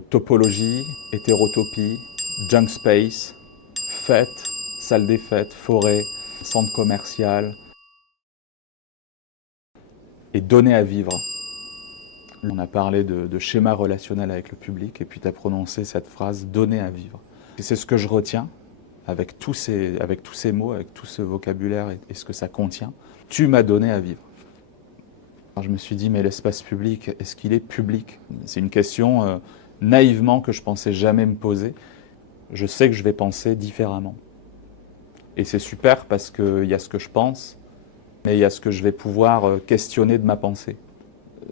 Topologie, hétérotopie, junk space, fête, salle des fêtes, forêt, centre commercial et donner à vivre. On a parlé de schéma relationnel avec le public et puis tu as prononcé cette phrase « donner à vivre ». C'est ce que je retiens avec tous ces mots, avec tout ce vocabulaire et ce que ça contient. Tu m'as donné à vivre. Alors je me suis dit, mais l'espace public, est-ce qu'il est public? C'est une question naïvement que je pensais jamais me poser. Je sais que je vais penser différemment. Et c'est super parce qu'il y a ce que je pense, mais il y a ce que je vais pouvoir questionner de ma pensée.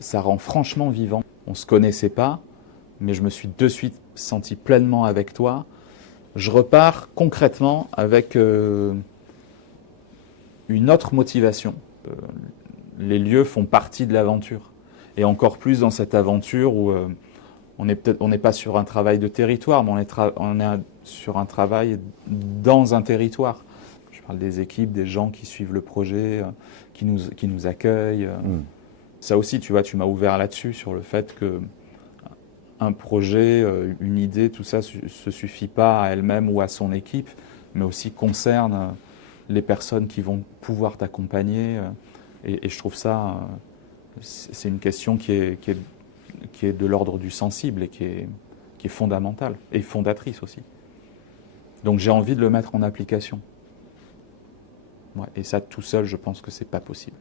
Ça rend franchement vivant. On ne se connaissait pas, mais je me suis de suite senti pleinement avec toi. Je repars concrètement avec une autre motivation. Les lieux font partie de l'aventure. Et encore plus dans cette aventure où on n'est pas sur un travail de territoire, mais on est sur un travail dans un territoire. Je parle des équipes, des gens qui suivent le projet, qui nous accueillent. Ça aussi, tu vois, tu m'as ouvert là-dessus, sur le fait que un projet, une idée, tout ça se suffit pas à elle-même ou à son équipe, mais aussi concerne les personnes qui vont pouvoir t'accompagner. Et je trouve ça, c'est une question qui est de l'ordre du sensible et qui est fondamentale et fondatrice aussi. Donc j'ai envie de le mettre en application. Ouais, et ça, tout seul, je pense que c'est pas possible.